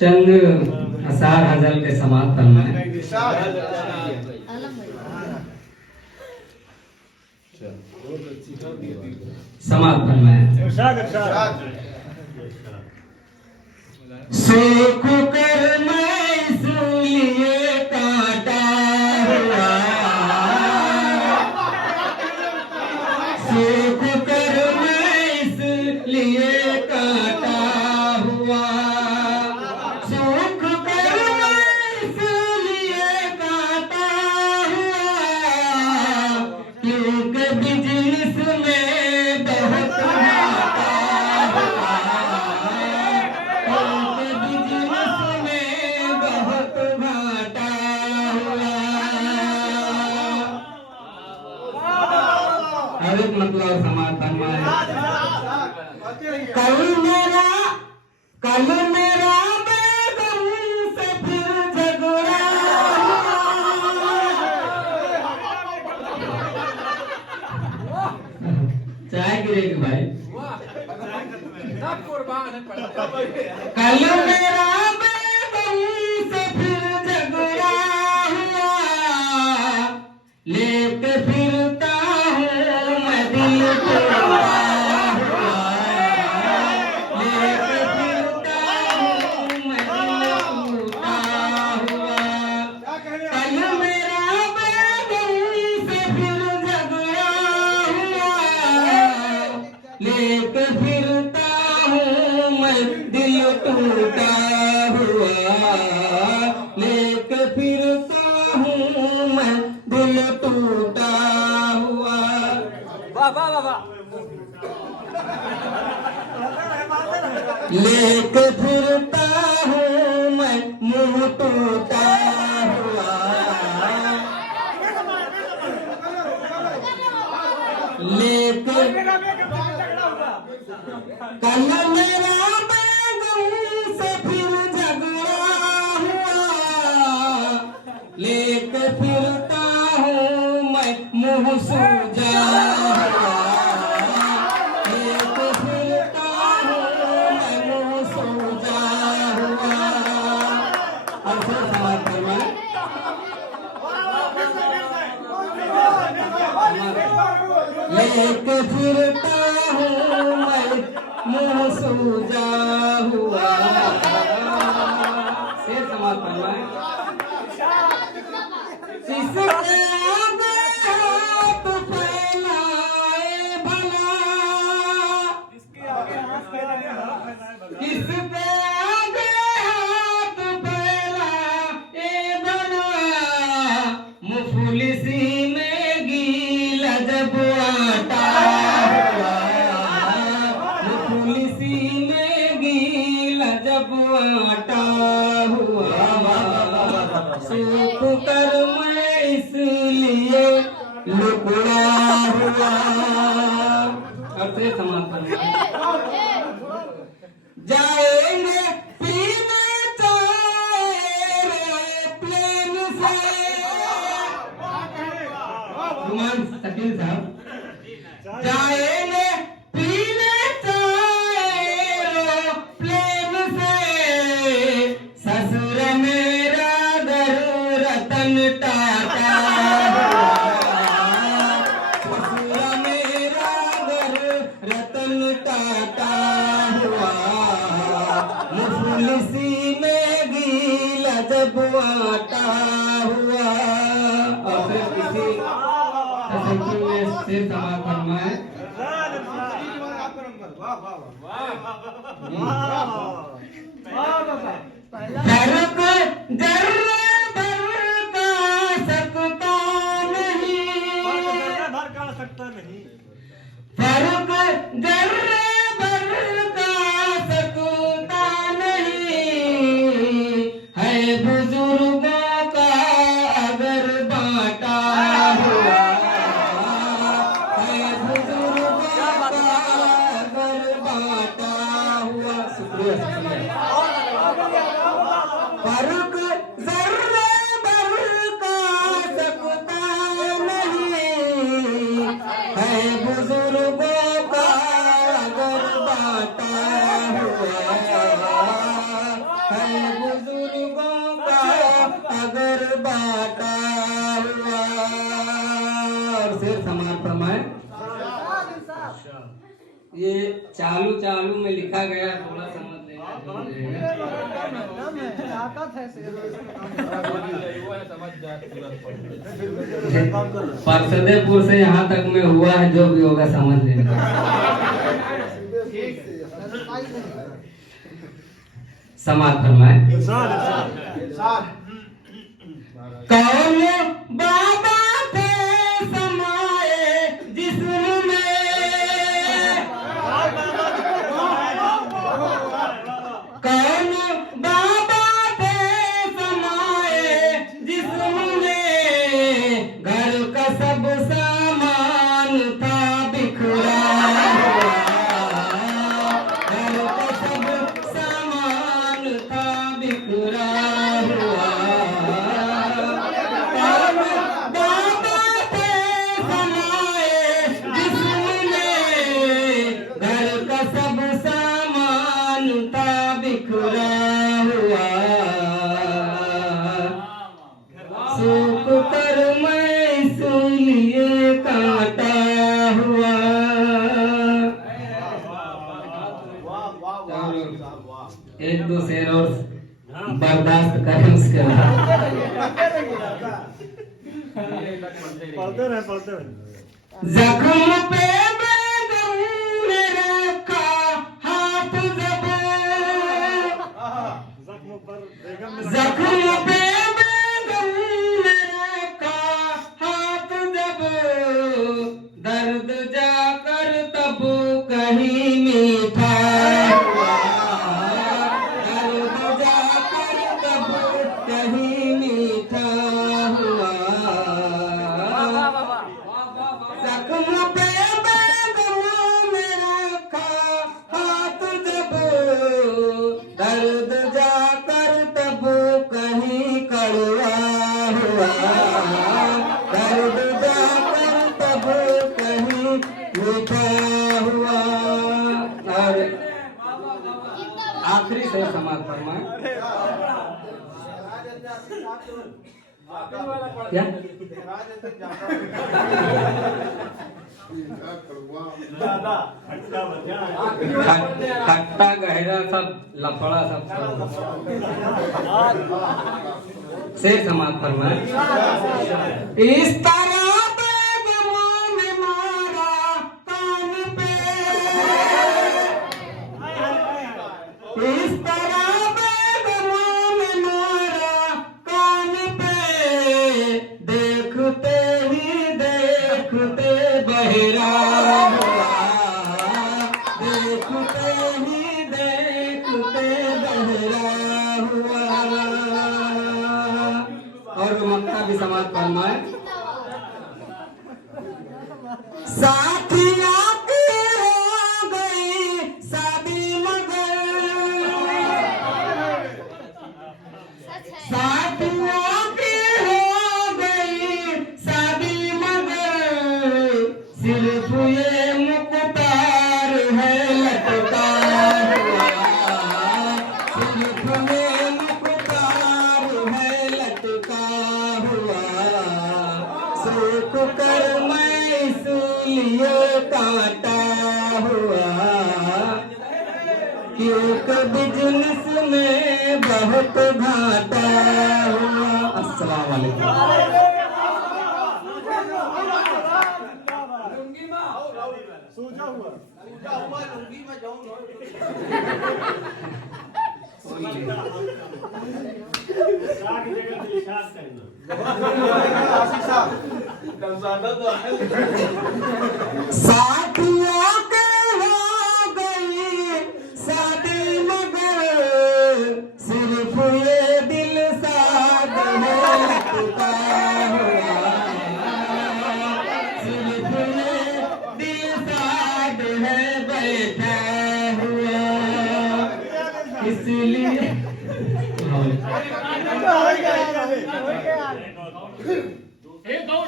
चंद आसार हजल के समाप्त फरमाए। समाप्त फरमाए। सुख कर मैं इसलिए काटा हुआ, सुख कर मैं इसलिए काटा हुआ, सुख कर मैं इसलिए काटा हुआ, क्योंकि बिजनेस में बहुत घाटा हुआ, क्योंकि बिजनेस में बहुत घाटा हुआ। हर एक मतलब समाधान में कल मेरा बेगम से फिर झगड़ा, चाय गिरेगी भाई। कल मेरा बेगम से फिर झगड़ा हुआ, लेके फिरता हूँ मैं दिल टूटा हुआ, लेके फिरता हूँ मैं दिल टूटा हुआ। कल मेरा बेगम से फिर झगड़ा हुआ, लेके फिरता हूँ मैं दिल टूटा हुआ, लेके फिरता हूँ मैं दिल टूटा हुआ। वाह वाह वाह वाह। लेके फिरता हूँ मैं मुंह टूटा हुआ, लेके कल मेरा बेगम से फिर झगड़ा हुआ, लेके फिरता हूँ मैं मुंह सूजा हुआ, लेके फिरता हूँ मैं मुंह सूजा हुआ। अब फिर समाप्त फरमाएं। लेके फिरता हूँ मैं मुंह सूजा हुआ। शेर समाप्त फरमाएं। किसके आगे हाथ फैलाए भला, किसके आगे हाथ फैलाए भला, मुफलिसी में गीला जब आटा हुआ, मुफलिसी में गीला जब आटा हुआ। सूख कर मैं इसलिए लुकड़ा हुआ। अब से समाप्त फरमाएं। जाएंगे पीने चाय एरोप्लेन से, रुमान शकील साहब, जाएंगे पीने चाय एरोप्लेन से, ससुर मेरा घर रतन टाटा हुआ, ससुर मेरा घर रतन टाटा हुआ, मुफलिसी में गीला जब आटा हुआ। और फिर किसी तसल्लुल में शेर समाप्त फरमाए। फर्क जर्रे भर का सकता नहीं, फर्क जर्रे भर का सकता नहीं, है बुजुर्गों का अगर बांटा हुआ, है बुजुर्गों का अगर बांटा हुआ। शुक्रिया। है बुजुर्गों का अगर बाटा हुआ। और शेर समाप्त फरमाए। ये चालू चालू में लिखा गया, थोड़ा समझ लेना। परसदेपुर से यहाँ तक में हुआ है, जो भी होगा समझ लेना। समाप्त फरमाए। कौन बाबा थे समाए जिस्म में, कौन बाबा थे समाए जिस्म में, घर का सब सामान था बिखरा हुआ, घर का सब सामान था बिखरा हुआ। सब सामान था बिखरा हुआ, सूख कर मैं इसलिए काटा हुआ। एक दो शेर और बर्दाश्त करें, उसके बाद पढ़ते रहे। जख्म पे जख्म पे बेगम ने रखा हाथ जब, दर्द जाकर तब कहीं मीठा हुआ, दर्द जाकर तब कहीं मीठा हुआ। जख्म पे बेगम ने रखा हाथ जब, दर्द कहीं कड़वा हुआ, दर्द जाकर तब कहीं मीठा हुआ। और आखिरी से समाप्त फरमाए। क्या खट्टा गहरा सब लफड़ा सब से समाप्त फरमाए। इस तरह बेगमों ने मारा कान पे, इस तरह बेगमों ने मारा कान पे, देखते ही देखते बहरा हुआ, देखते ही देखते बहरा हुआ। और मक्का भी समाप्त फरमाए। साथिया की हो गई शादी मगर, साथिया की हो गई शादी मगर, सिर्फ ये मुख्तार है लटका हुआ, सिर्फ ये मुख्तार है लटका हुआ। सूख कर मैं इसलिए काटा हुआ, क्योंकि बिजनेस में बहुत घाटा हुआ। अस्सलाम वालेकुम। सूझा हुआ लुंगी में जाऊंगा। साथियों के हो गई शादी मगर, सिर्फ ये दिल साथ है लटका हुआ, सिर्फ ये दिल साथ है बैठा हुआ। इसलिए एक और